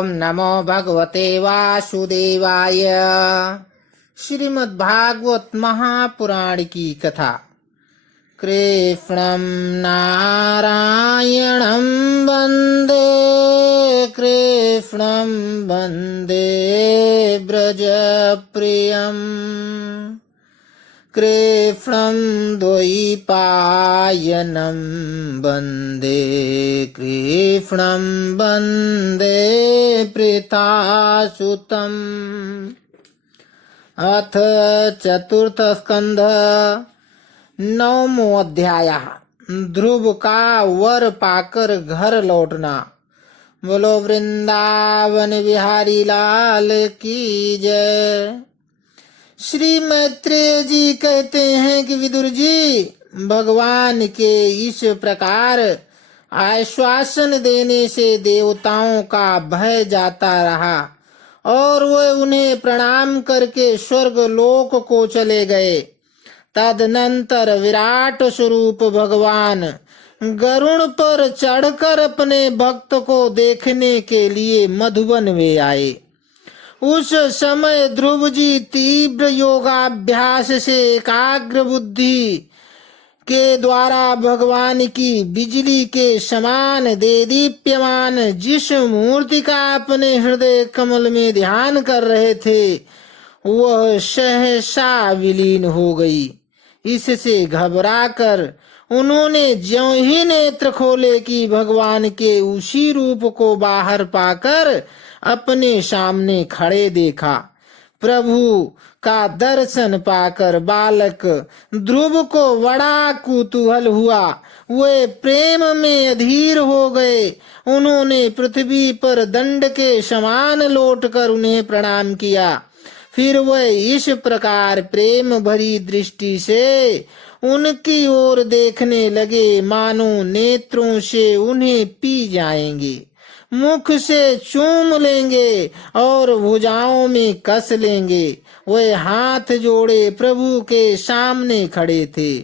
ओम नमो भगवते वासुदेवाय। श्रीमद्भागवत महापुराण की कथा। कृष्णं नारायणं वन्दे, कृष्णं वन्दे व्रजप्रियम्, कृष्णं द्वैपायनं वन्दे, कृष्णं वन्दे प्रीतासुतम्। अथ चतुर्थ स्कंध नवमो अध्याय। ध्रुव का वर पाकर घर लौटना। बोलो वृंदावन बिहारी लाल की जय। श्री मैत्रेय जी कहते हैं कि विदुर जी, भगवान के इस प्रकार आश्वासन देने से देवताओं का भय जाता रहा और वे उन्हें प्रणाम करके स्वर्ग लोक को चले गए। तदनंतर विराट स्वरूप भगवान गरुड़ पर चढ़कर अपने भक्त को देखने के लिए मधुबन में आए। उस समय ध्रुव जी तीव्र योगाभ्यास से एकाग्र बुद्धि के द्वारा भगवान की बिजली के समान देदीप्यमान जिस मूर्ति का अपने हृदय कमल में ध्यान कर रहे थे, वह सहसा विलीन हो गई। इससे घबराकर उन्होंने ज्यों ही नेत्र खोले कि भगवान के उसी रूप को बाहर पाकर अपने सामने खड़े देखा। प्रभु का दर्शन पाकर बालक ध्रुव को बड़ा कुतूहल हुआ। वे प्रेम में अधीर हो गए। उन्होंने पृथ्वी पर दंड के समान लौटकर उन्हें प्रणाम किया। फिर वह इस प्रकार प्रेम भरी दृष्टि से उनकी ओर देखने लगे मानो नेत्रों से उन्हें पी जाएंगे, मुख से चूम लेंगे और भुजाओं में कस लेंगे। वे हाथ जोड़े प्रभु के सामने खड़े थे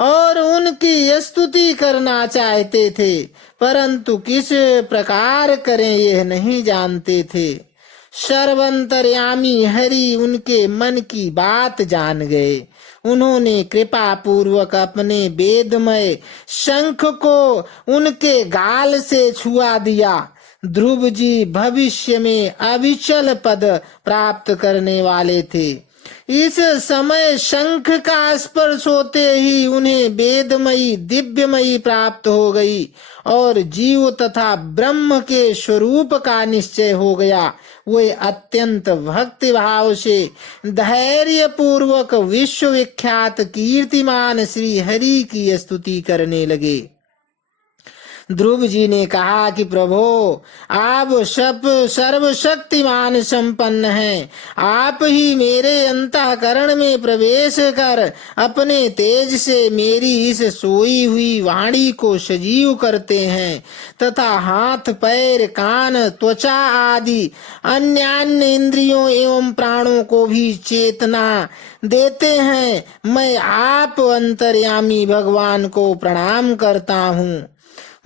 और उनकी स्तुति करना चाहते थे, परंतु किस प्रकार करें यह नहीं जानते थे। सर्वंतर्यामी हरि उनके मन की बात जान गए। उन्होंने कृपा पूर्वक अपने वेदमय शंख को उनके गाल से छुआ दिया। ध्रुव जी भविष्य में अविचल पद प्राप्त करने वाले थे। इस समय शंख का स्पर्श होते ही उन्हें वेदमयी दिव्यमयी प्राप्त हो गई और जीव तथा ब्रह्म के स्वरूप का निश्चय हो गया। वे अत्यंत भक्ति भाव से धैर्य पूर्वक विश्वविख्यात कीर्तिमान श्री हरि की स्तुति करने लगे। ध्रुव जी ने कहा कि प्रभो, आप सर्वशक्तिमान संपन्न हैं। आप ही मेरे अंतःकरण में प्रवेश कर अपने तेज से मेरी इस सोई हुई वाणी को सजीव करते हैं तथा हाथ पैर कान त्वचा आदि अन्य इंद्रियों एवं प्राणों को भी चेतना देते हैं। मैं आप अंतर्यामी भगवान को प्रणाम करता हूँ।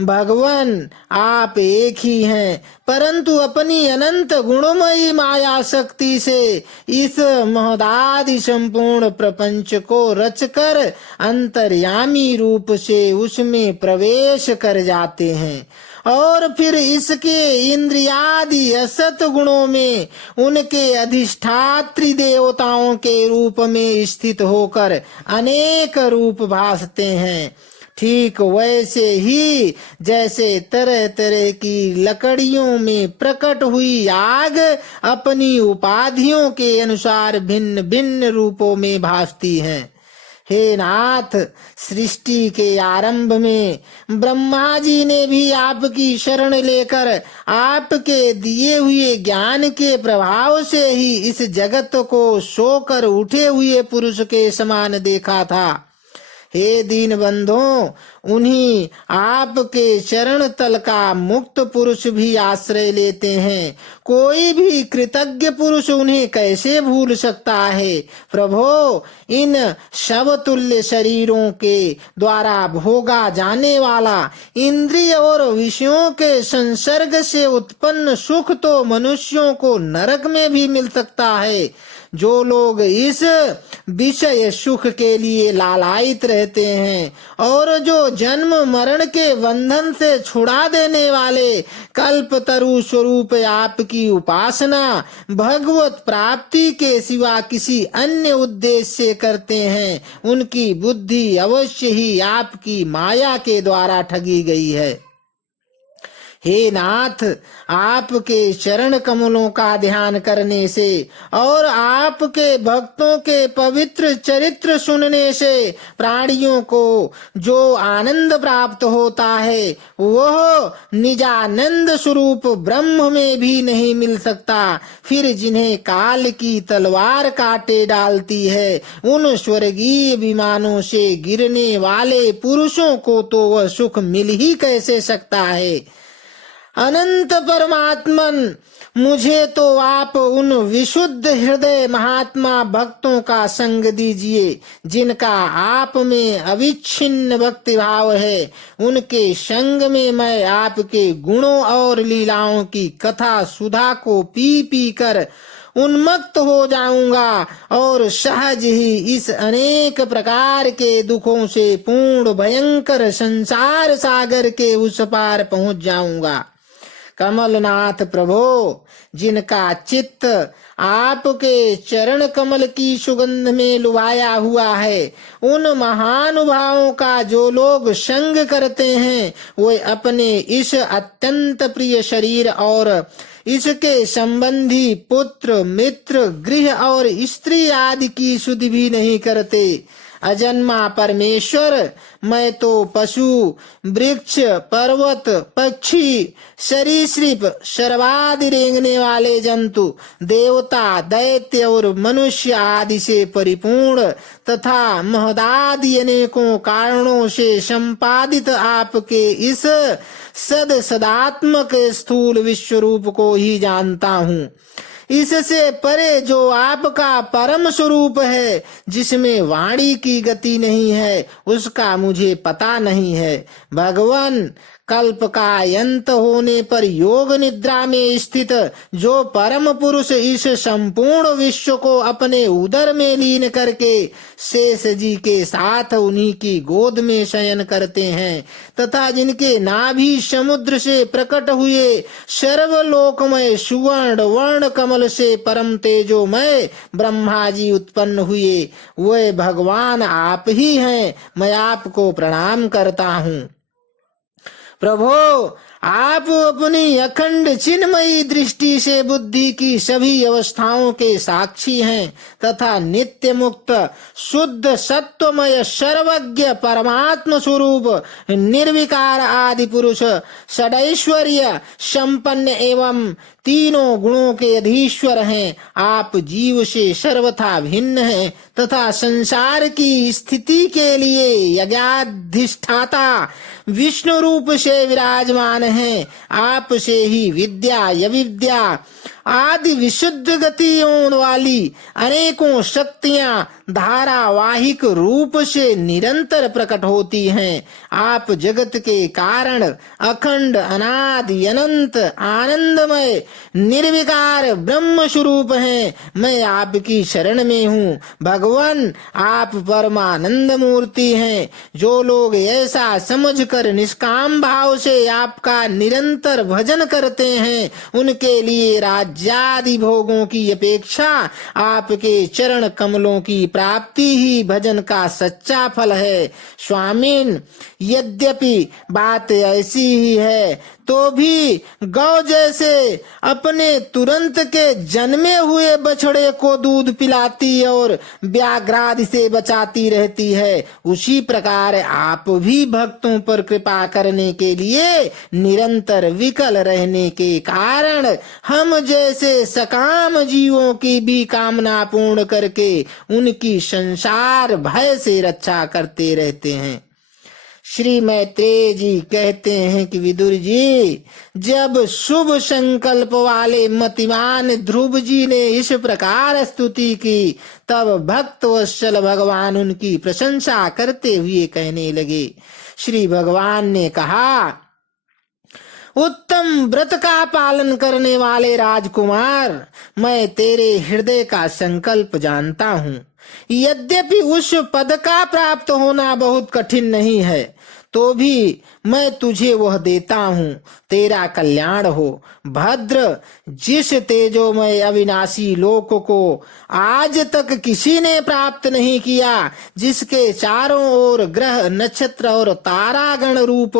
भगवान आप एक ही हैं, परंतु अपनी अनंत गुणमयी माया शक्ति से इस महदादि संपूर्ण प्रपंच को रचकर अंतर्यामी रूप से उसमें प्रवेश कर जाते हैं और फिर इसके इंद्रियादि असत गुणों में उनके अधिष्ठात्री देवताओं के रूप में स्थित होकर अनेक रूप भासते हैं। ठीक वैसे ही जैसे तरह तरह की लकड़ियों में प्रकट हुई आग अपनी उपाधियों के अनुसार भिन्न भिन्न रूपों में भासती है। हे नाथ, सृष्टि के आरंभ में ब्रह्मा जी ने भी आपकी शरण लेकर आपके दिए हुए ज्ञान के प्रभाव से ही इस जगत को सोकर उठे हुए पुरुष के समान देखा था। हे दीन बंधो, उन्हीं आपके चरण तल का मुक्त पुरुष भी आश्रय लेते हैं। कोई भी कृतज्ञ पुरुष उन्हें कैसे भूल सकता है। प्रभो, इन शव तुल्य शरीरों के द्वारा भोगा जाने वाला इंद्रिय और विषयों के संसर्ग से उत्पन्न सुख तो मनुष्यों को नरक में भी मिल सकता है। जो लोग इस विषय सुख के लिए लालायित रहते हैं और जो जन्म मरण के बंधन से छुड़ा देने वाले कल्पतरु स्वरूप आपकी उपासना भगवत प्राप्ति के सिवा किसी अन्य उद्देश्य से करते हैं, उनकी बुद्धि अवश्य ही आपकी माया के द्वारा ठगी गई है। हे नाथ, आपके चरण कमलों का ध्यान करने से और आपके भक्तों के पवित्र चरित्र सुनने से प्राणियों को जो आनंद प्राप्त होता है वह निजानंद स्वरूप ब्रह्म में भी नहीं मिल सकता। फिर जिन्हें काल की तलवार काटे डालती है, उन स्वर्गीय विमानों से गिरने वाले पुरुषों को तो वह सुख मिल ही कैसे सकता है। अनंत परमात्मन, मुझे तो आप उन विशुद्ध हृदय महात्मा भक्तों का संग दीजिए जिनका आप में अविच्छिन्न भक्ति भाव है। उनके संग में मैं आपके गुणों और लीलाओं की कथा सुधा को पी पी कर उन्मत्त हो जाऊंगा और सहज ही इस अनेक प्रकार के दुखों से पूर्ण भयंकर संसार सागर के उस पार पहुंच जाऊंगा। कमलनाथ प्रभो, जिनका चित्त आपके चरण कमल की सुगंध में लुभाया हुआ है, उन महानुभावों का जो लोग संग करते हैं वे अपने इस अत्यंत प्रिय शरीर और इसके संबंधी पुत्र मित्र गृह और स्त्री आदि की सुधि भी नहीं करते। अजन्मा परमेश्वर, मैं तो पशु वृक्ष पर्वत पक्षी सरीसृप सर्वादि रेंगने वाले जंतु देवता दैत्य और मनुष्य आदि से परिपूर्ण तथा महदादि अनेकों कारणों से संपादित आपके इस सदात्मक स्थूल विश्व रूप को ही जानता हूँ। इससे परे जो आपका परम स्वरूप है, जिसमें वाणी की गति नहीं है, उसका मुझे पता नहीं है। भगवान, कल्प का अंत होने पर योग निद्रा में स्थित जो परम पुरुष इस संपूर्ण विश्व को अपने उदर में लीन करके शेष जी के साथ उन्हीं की गोद में शयन करते हैं तथा जिनके नाभि समुद्र से प्रकट हुए सर्वलोकमय सुवर्ण वर्ण कमल से परम तेजोमय ब्रह्मा जी उत्पन्न हुए, वे भगवान आप ही हैं। मैं आपको प्रणाम करता हूँ। प्रभो, आप अपनी अखंड चिन्मयी दृष्टि से बुद्धि की सभी अवस्थाओं के साक्षी हैं तथा नित्य मुक्त शुद्ध सत्वमय सर्वज्ञ परमात्म स्वरूप निर्विकार आदि पुरुष षडैश्वर्य संपन्न एवं तीनों गुणों के अधीश्वर हैं। आप जीव से सर्वथा भिन्न हैं तथा संसार की स्थिति के लिए यज्ञाधिष्ठाता विष्णु रूप से विराजमान हैं। आप से ही विद्या अविद्या आदि विशुद्ध गतियों वाली अनेकों शक्तियां धारावाहिक रूप से निरंतर प्रकट होती हैं। आप जगत के कारण अखंड अनादि अनंत आनंदमय निर्विकार ब्रह्म स्वरूप हैं। मैं आपकी शरण में हूँ। भगवान, आप परमानंद मूर्ति हैं। जो लोग ऐसा समझकर निष्काम भाव से आपका निरंतर भजन करते हैं, उनके लिए राज्यादि भोगों की अपेक्षा आपके चरण कमलों की प्राप्ति ही भजन का सच्चा फल है। स्वामीन, यद्यपि बात ऐसी ही है तो भी गौ जैसे अपने तुरंत के जन्मे हुए बछड़े को दूध पिलाती और व्याघ्रादि से बचाती रहती है, उसी प्रकार आप भी भक्तों पर कृपा करने के लिए निरंतर विकल रहने के कारण हम जैसे ऐसे सकाम जीवों की भी कामना पूर्ण करके उनकी संसार भय से रक्षा करते रहते हैं। श्री मैत्रेय जी कहते हैं कि विदुर जी, जब शुभ संकल्प वाले मतिमान ध्रुव जी ने इस प्रकार स्तुति की, तब भक्त वत्सल भगवान उनकी प्रशंसा करते हुए कहने लगे। श्री भगवान ने कहा, उत्तम व्रत का पालन करने वाले राजकुमार, मैं तेरे हृदय का संकल्प जानता हूँ। यद्यपि उस पद का प्राप्त होना बहुत कठिन नहीं है, तो भी मैं तुझे वह देता हूँ। तेरा कल्याण हो। भद्र, जिस तेजोमय अविनाशी लोक को आज तक किसी ने प्राप्त नहीं किया, जिसके चारों ओर ग्रह नक्षत्र और तारागण रूप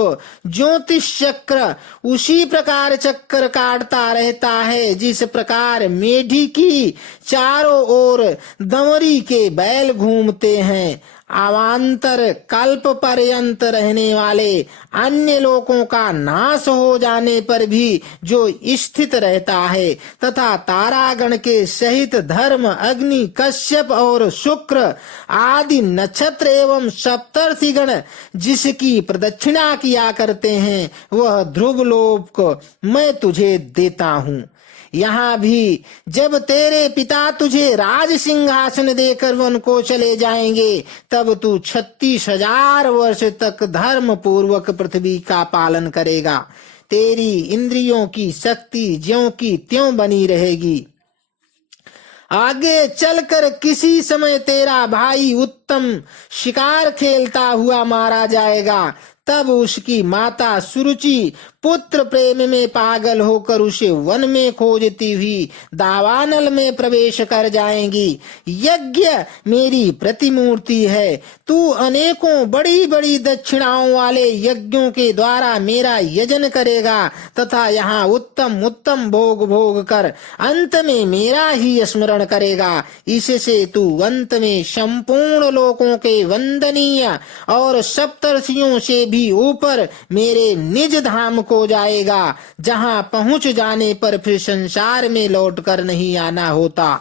ज्योतिष चक्र उसी प्रकार चक्कर काटता रहता है जिस प्रकार मेढी की चारों ओर दंवरी के बैल घूमते हैं, अवान्तर कल्प पर्यंत रहने वाले अन्य लोकों का नाश हो जाने पर भी जो स्थित रहता है, तथा तारागण के सहित धर्म, अग्नि, कश्यप और शुक्र आदि नक्षत्र एवं सप्तर्षिगण जिसकी प्रदक्षिणा किया करते हैं, वह ध्रुव लोक मैं तुझे देता हूँ। यहाँ भी जब तेरे पिता तुझे राज सिंहासन देकर वन को चले जाएंगे, तब तू 36,000 वर्ष तक धर्म पूर्वक पृथ्वी का पालन करेगा। तेरी इंद्रियों की शक्ति ज्यों की त्यों बनी रहेगी। आगे चलकर किसी समय तेरा भाई उत्तम शिकार खेलता हुआ मारा जाएगा, तब उसकी माता सुरुचि पुत्र प्रेम में पागल होकर उसे वन में खोजती हुई दावानल में प्रवेश कर जाएंगी। यज्ञ मेरी प्रतिमूर्ति है। तू अनेकों बड़ी बड़ी दक्षिणाओं वाले यज्ञों के द्वारा मेरा यजन करेगा तथा यहाँ उत्तम उत्तम भोग भोग कर अंत में मेरा ही स्मरण करेगा। इससे तू अंत में संपूर्ण लोकों के वंदनीय और सप्तर्षियों से भी ऊपर मेरे निज धाम को जाएगा, जहां पहुंच जाने पर फिर संसार में लौट कर नहीं आना होता।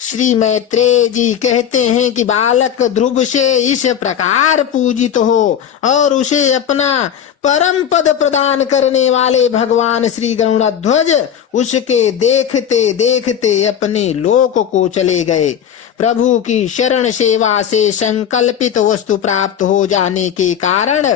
श्री मैत्रेय जी कहते हैं कि बालक ध्रुव से इस प्रकार पूजित हो और उसे अपना परम पद प्रदान करने वाले भगवान श्री गरुड़ध्वज उसके देखते देखते अपने लोक को चले गए। प्रभु की शरण सेवा से संकल्पित वस्तु प्राप्त हो जाने के कारण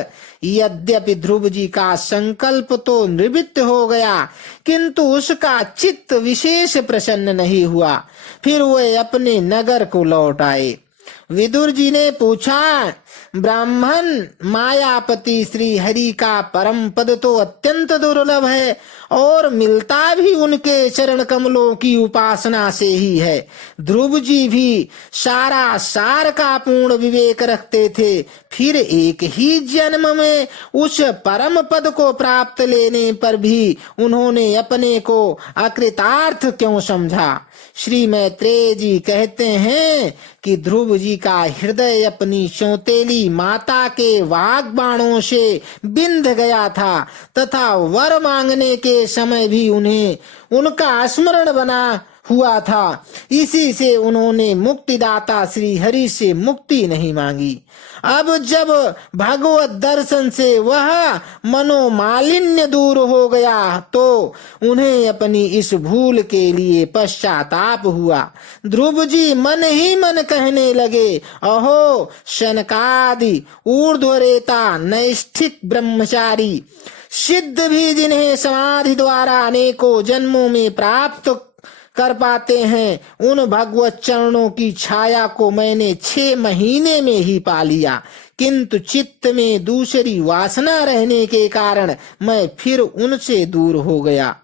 यद्यपि ध्रुव जी का संकल्प तो निवृत्त हो गया, किंतु उसका चित्त विशेष प्रसन्न नहीं हुआ। फिर वे अपने नगर को लौट आए। विदुर जी ने पूछा, ब्राह्मण मायापति श्री हरि का परम पद तो अत्यंत दुर्लभ है और मिलता भी उनके चरण कमलों की उपासना से ही है। ध्रुव जी भी सारा सार का पूर्ण विवेक रखते थे, फिर एक ही जन्म में उस परम पद को प्राप्त लेने पर भी उन्होंने अपने को अकृतार्थ क्यों समझा। श्री मैत्रेय जी कहते हैं कि ध्रुव जी का हृदय अपनी सौतेली माता के वाग बाणों से बिंध गया था तथा वर मांगने के समय भी उन्हें उनका स्मरण बना हुआ था। इसी से उन्होंने मुक्तिदाता श्री हरि से मुक्ति नहीं मांगी। अब जब भगवत दर्शन से वह मनोमालिन्य दूर हो गया तो उन्हें अपनी इस भूल के लिए पश्चाताप हुआ। ध्रुव जी मन ही मन कहने लगे, अहो शनकादि ऊर्ध्वरेता नैष्ठिक ब्रह्मचारी सिद्ध भी जिन्हें समाधि द्वारा अनेकों जन्मों में प्राप्त कर पाते हैं, उन भगवत चरणों की छाया को मैंने 6 महीने में ही पा लिया, किंतु चित्त में दूसरी वासना रहने के कारण मैं फिर उनसे दूर हो गया।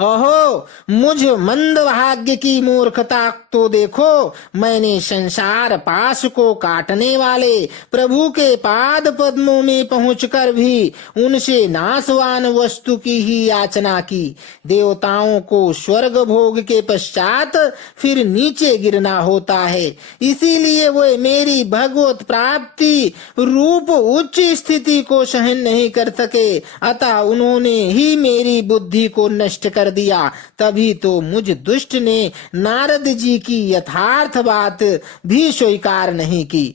अहो मुझ मंद भाग्य की मूर्खता तो देखो, मैंने संसार पाश को काटने वाले प्रभु के पाद पद्मों में पहुंचकर भी उनसे नाशवान वस्तु की ही याचना की। देवताओं को स्वर्ग भोग के पश्चात फिर नीचे गिरना होता है, इसीलिए वे मेरी भगवत प्राप्ति रूप उच्च स्थिति को सहन नहीं कर सके, अतः उन्होंने ही मेरी बुद्धि को नष्ट कर कर दिया। तभी तो मुझ दुष्ट ने नारद जी की यथार्थ बात भी स्वीकार नहीं की।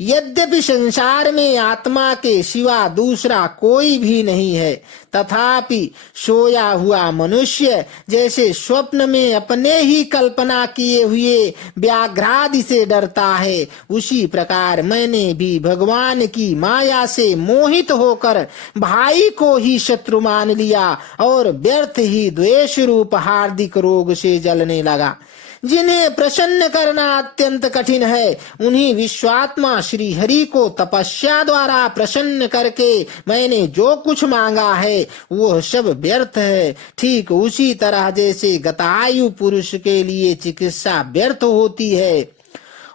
यद्यपि संसार में आत्मा के सिवा दूसरा कोई भी नहीं है, तथापि सोया हुआ मनुष्य जैसे स्वप्न में अपने ही कल्पना किए हुए व्याघ्रादि से डरता है, उसी प्रकार मैंने भी भगवान की माया से मोहित होकर भाई को ही शत्रु मान लिया और व्यर्थ ही द्वेष रूप हार्दिक रोग से जलने लगा। जिन्हें प्रसन्न करना अत्यंत कठिन है, उन्हीं विश्वात्मा श्री हरि को तपस्या द्वारा प्रसन्न करके मैंने जो कुछ मांगा है वह सब व्यर्थ है। ठीक उसी तरह जैसे गतायु पुरुष के लिए चिकित्सा व्यर्थ होती है।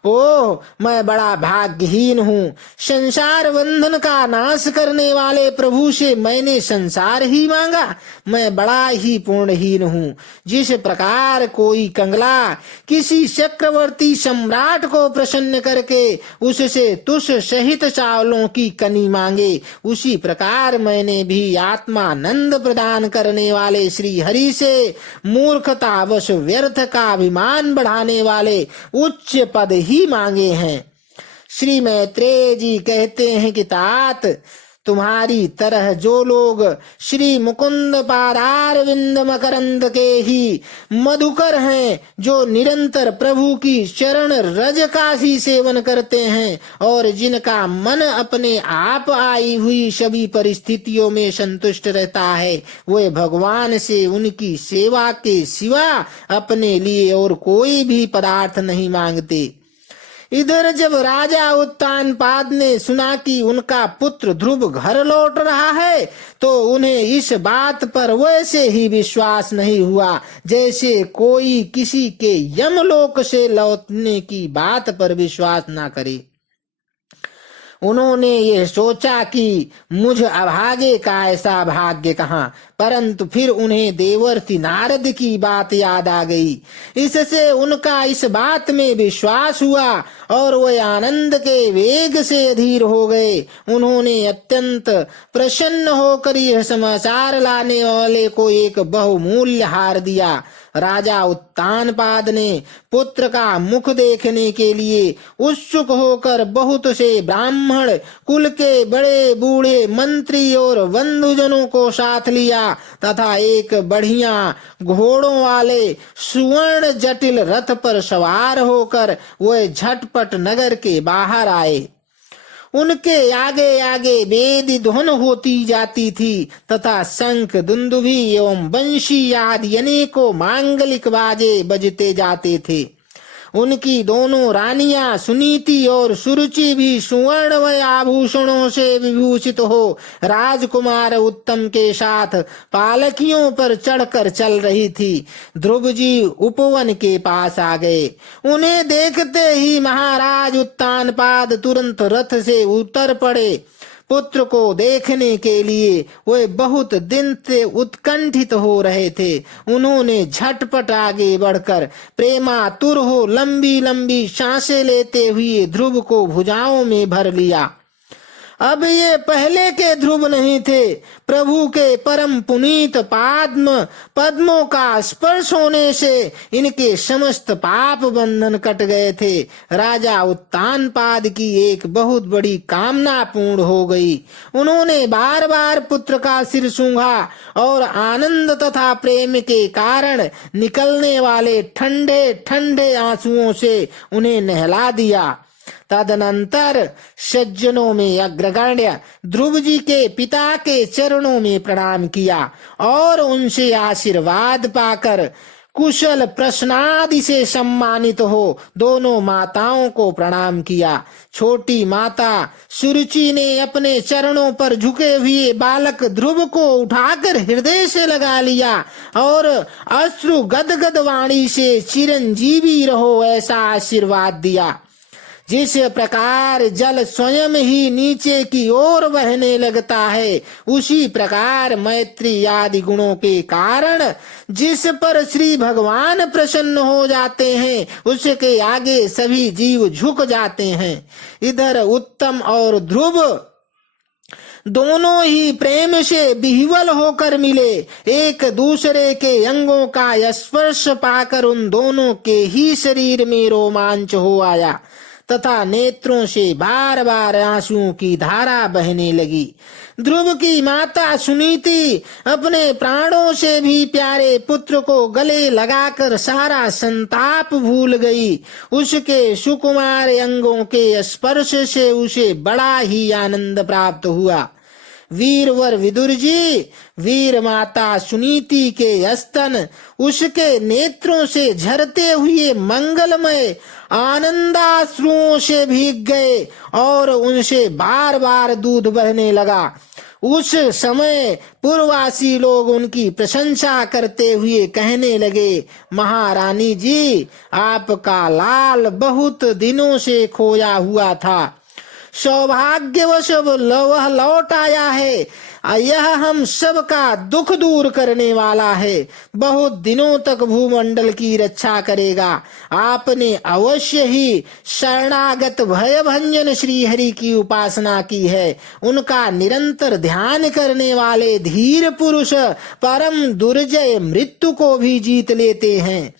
ओह, मैं बड़ा भाग्यहीन हूँ। संसार बंधन का नाश करने वाले प्रभु से मैंने संसार ही मांगा। मैं बड़ा ही पूर्णहीन हूँ। जिस प्रकार कोई कंगला किसी चक्रवर्ती सम्राट को प्रसन्न करके उससे तुष सहित चावलों की कनी मांगे, उसी प्रकार मैंने भी आत्मानंद प्रदान करने वाले श्री हरि से मूर्खतावश व्यर्थ का अभिमान बढ़ाने वाले उच्च पद ही मांगे हैं। श्री मैत्रेय जी कहते हैं कि तात, तुम्हारी तरह जो लोग श्री मुकुंद पादारविंद मकरंद के ही मधुकर हैं, जो निरंतर प्रभु की चरण रज का ही सेवन करते हैं और जिनका मन अपने आप आई हुई सभी परिस्थितियों में संतुष्ट रहता है, वे भगवान से उनकी सेवा के सिवा अपने लिए और कोई भी पदार्थ नहीं मांगते। इधर जब राजा उत्तानपाद ने सुना कि उनका पुत्र ध्रुव घर लौट रहा है, तो उन्हें इस बात पर वैसे ही विश्वास नहीं हुआ जैसे कोई किसी के यमलोक से लौटने की बात पर विश्वास ना करे। उन्होंने ये सोचा कि मुझ अभागे का ऐसा भाग्य कहाँ, परंतु फिर उन्हें देवर्षि नारद की बात याद आ गई। इससे उनका इस बात में विश्वास हुआ और वे आनंद के वेग से अधीर हो गए। उन्होंने अत्यंत प्रसन्न होकर यह समाचार लाने वाले को एक बहुमूल्य हार दिया। राजा उत्तानपाद ने पुत्र का मुख देखने के लिए उत्सुक होकर बहुत से ब्राह्मण कुल के बड़े बूढ़े मंत्री और बंधुजनों को साथ लिया तथा एक बढ़िया घोड़ों वाले सुवर्ण जटिल रथ पर सवार होकर वे झटपट नगर के बाहर आए। उनके आगे आगे वेदी ध्वन होती जाती थी तथा शंख, दुंदुभी एवं बंशी आदि अनेकों मांगलिक बाजे बजते जाते थे। उनकी दोनों रानियां सुनीति और सुरुचि भी सुवर्ण व आभूषणों से विभूषित हो राजकुमार उत्तम के साथ पालकियों पर चढ़कर चल रही थी। ध्रुव जी उपवन के पास आ गए। उन्हें देखते ही महाराज उत्तानपाद तुरंत रथ से उतर पड़े। पुत्र को देखने के लिए वे बहुत दिन से उत्कंठित हो रहे थे। उन्होंने झटपट आगे बढ़कर प्रेमातुर हो लंबी लंबी सांसें लेते हुए ध्रुव को भुजाओं में भर लिया। अब ये पहले के ध्रुव नहीं थे। प्रभु के परम पुनीत पद्मों का स्पर्श होने से इनके समस्त पाप बंधन कट गए थे। राजा उत्तानपाद की एक बहुत बड़ी कामना पूर्ण हो गई। उन्होंने बार बार पुत्र का सिर सूंघा और आनंद तथा प्रेम के कारण निकलने वाले ठंडे ठंडे आंसुओं से उन्हें नहला दिया। तदनंतर सज्जनों में अग्रगण्य ध्रुव जी के पिता के चरणों में प्रणाम किया और उनसे आशीर्वाद पाकर कुशल प्रश्नादि से सम्मानित हो दोनों माताओं को प्रणाम किया। छोटी माता सुरुचि ने अपने चरणों पर झुके हुए बालक ध्रुव को उठाकर हृदय से लगा लिया और अश्रु गदगद वाणी से चिरंजीवी रहो ऐसा आशीर्वाद दिया। जिस प्रकार जल स्वयं ही नीचे की ओर बहने लगता है, उसी प्रकार मैत्री आदि गुणों के कारण जिस पर श्री भगवान प्रसन्न हो जाते हैं, उसके आगे सभी जीव झुक जाते हैं। इधर उत्तम और ध्रुव दोनों ही प्रेम से विह्वल होकर मिले। एक दूसरे के अंगों का स्पर्श पाकर उन दोनों के ही शरीर में रोमांच हो आया तथा नेत्रों से बार बार आंसुओं की धारा बहने लगी। ध्रुव की माता सुनीति अपने प्राणों से भी प्यारे पुत्र को गले लगाकर सारा संताप भूल गई। उसके सुकुमार अंगों के स्पर्श से उसे बड़ा ही आनंद प्राप्त हुआ। वीरवर विदुर जी वीर माता सुनीति के स्तन उसके नेत्रों से झरते हुए मंगलमय आनंदाश्रुओं से भीग गए और उनसे बार बार दूध बहने लगा। उस समय पूर्ववासी लोग उनकी प्रशंसा करते हुए कहने लगे, महारानी जी, आपका लाल बहुत दिनों से खोया हुआ था, सौभाग्यवश वह लौट आया है। यह हम सब का दुख दूर करने वाला है, बहुत दिनों तक भूमंडल की रक्षा करेगा। आपने अवश्य ही शरणागत भय भंजन श्री हरि की उपासना की है। उनका निरंतर ध्यान करने वाले धीर पुरुष परम दुर्जय मृत्यु को भी जीत लेते हैं।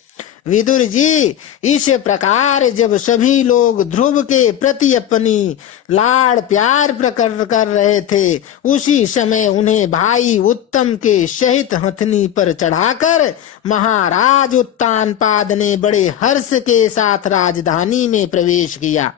विदुर जी, इस प्रकार जब सभी लोग ध्रुव के प्रति अपनी लाड़ प्यार प्रकट कर रहे थे, उसी समय उन्हें भाई उत्तम के सहित हथनी पर चढ़ाकर महाराज उत्तानपाद ने बड़े हर्ष के साथ राजधानी में प्रवेश किया।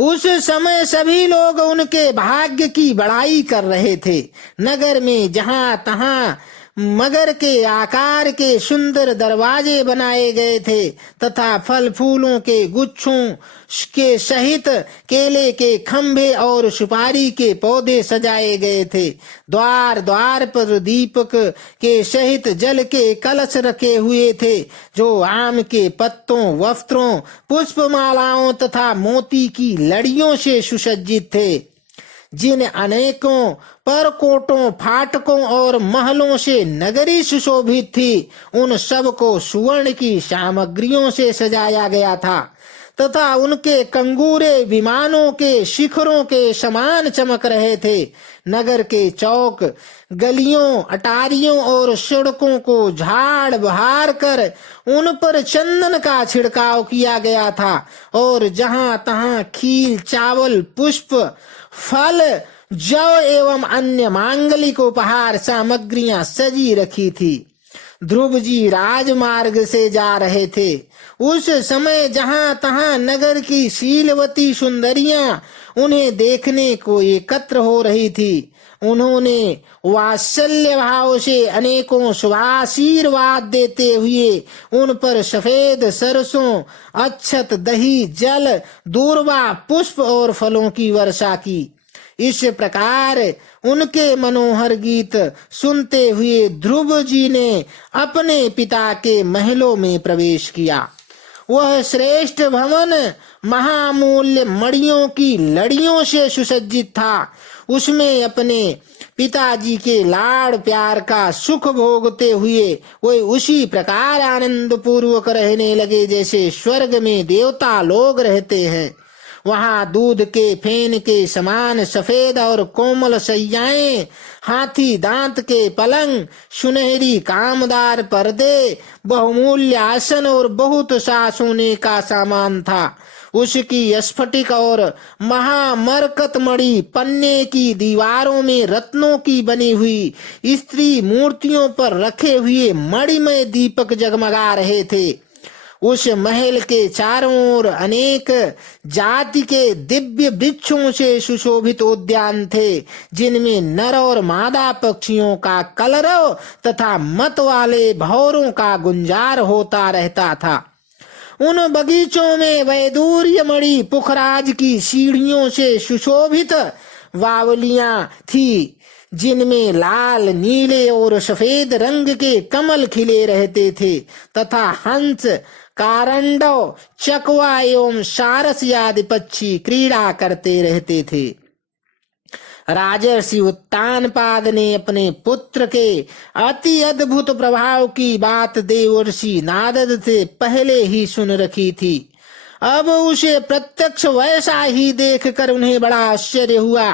उस समय सभी लोग उनके भाग्य की बड़ाई कर रहे थे। नगर में जहां तहां मगर के आकार के सुंदर दरवाजे बनाए गए थे तथा फल फूलों के गुच्छों के सहित केले के खंभे और सुपारी के पौधे सजाए गए थे। द्वार द्वार पर दीपक के सहित जल के कलश रखे हुए थे, जो आम के पत्तों, वस्त्रों, पुष्पमालाओं तथा मोती की लड़ियों से सुसज्जित थे। जिन अनेकों परकोटों, फाटकों और महलों से नगरी सुशोभित थी, उन सब को सुवर्ण की सामग्रियों से सजाया गया था तथा उनके कंगूरे विमानों के शिखरों के समान चमक रहे थे। नगर के चौक, गलियों, अटारियों और सड़कों को झाड़ बहार कर उन पर चंदन का छिड़काव किया गया था और जहां तहां खील, चावल, पुष्प, फल, जौ एवं अन्य मांगलिक उपहार सामग्रियां सजी रखी थी। ध्रुव जी राजमार्ग से जा रहे थे। उस समय जहां तहां नगर की शीलवती सुंदरियां उन्हें देखने को एकत्र हो रही थी। उन्होंने वात्सल्य भाव से अनेकों शुभाशीर्वाद देते हुए उन पर सफेद सरसों, अक्षत, दही, जल, दूर्वा, पुष्प और फलों की वर्षा की। इस प्रकार उनके मनोहर गीत सुनते हुए ध्रुव जी ने अपने पिता के महलों में प्रवेश किया। वह श्रेष्ठ भवन महामूल्य मणियों की लड़ियों से सुसज्जित था। उसमें अपने पिताजी के लाड़ प्यार का सुख भोगते हुए वे उसी प्रकार आनंद पूर्वक रहने लगे जैसे स्वर्ग में देवता लोग रहते हैं। वहां दूध के फेन के समान सफेद और कोमल शैयाएं, हाथी दांत के पलंग, सुनहरी कामदार पर्दे, बहुमूल्य आसन और बहुत सा सोने का सामान था। उसकी स्फटिक और महामरकत मणि पन्ने की दीवारों में रत्नों की बनी हुई स्त्री मूर्तियों पर रखे हुए मणिमय दीपक जगमगा रहे थे। उस महल के चारों ओर अनेक जाति के दिव्य वृक्षों से सुशोभित उद्यान थे, जिनमें नर और मादा पक्षियों का कलरव तथा मत वाले भौरों का गुंजार होता रहता था। उन बगीचों में वैदूर्य मणि पुखराज की सीढ़ियों से सुशोभित वावलियां थी, जिनमें लाल, नीले और सफेद रंग के कमल खिले रहते थे तथा हंस, कारंडव, चकवा एवं सारस आदि पक्षी क्रीड़ा करते रहते थे। राजर्षि उत्तानपाद ने अपने पुत्र के अति अद्भुत प्रभाव की बात देवर्षि नारद से पहले ही सुन रखी थी। अब उसे प्रत्यक्ष वैसा ही देखकर उन्हें बड़ा आश्चर्य हुआ।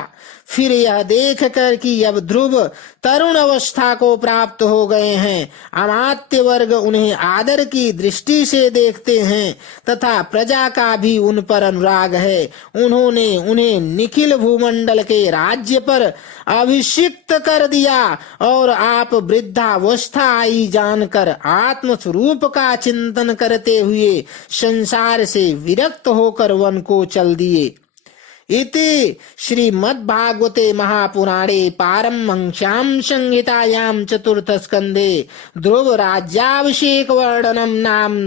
फिर यह देख कर कि अब ध्रुव तरुण अवस्था को प्राप्त हो गए हैं, अमात्य वर्ग उन्हें आदर की दृष्टि से देखते हैं तथा प्रजा का भी उन पर अनुराग है। उन्होंने उन्हें निखिल भूमंडल के राज्य पर अभिषिक्त कर दिया और आप वृद्धावस्था आई जानकर आत्म स्वरूप का चिंतन करते हुए संसार से विरक्त होकर वन को चल दिए। इति श्रीमद्भागवते महापुराणे पारमहंस्यां संहितायां चतुर्थ स्कंदे ध्रुव राज्याभिषेक वर्णनम नाम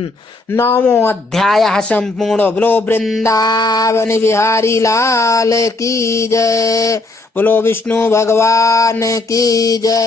9वां अध्यायः संपूर्ण। बोलो वृंदावन बिहारी लाल की जय। बोलो विष्णु भगवान की जय।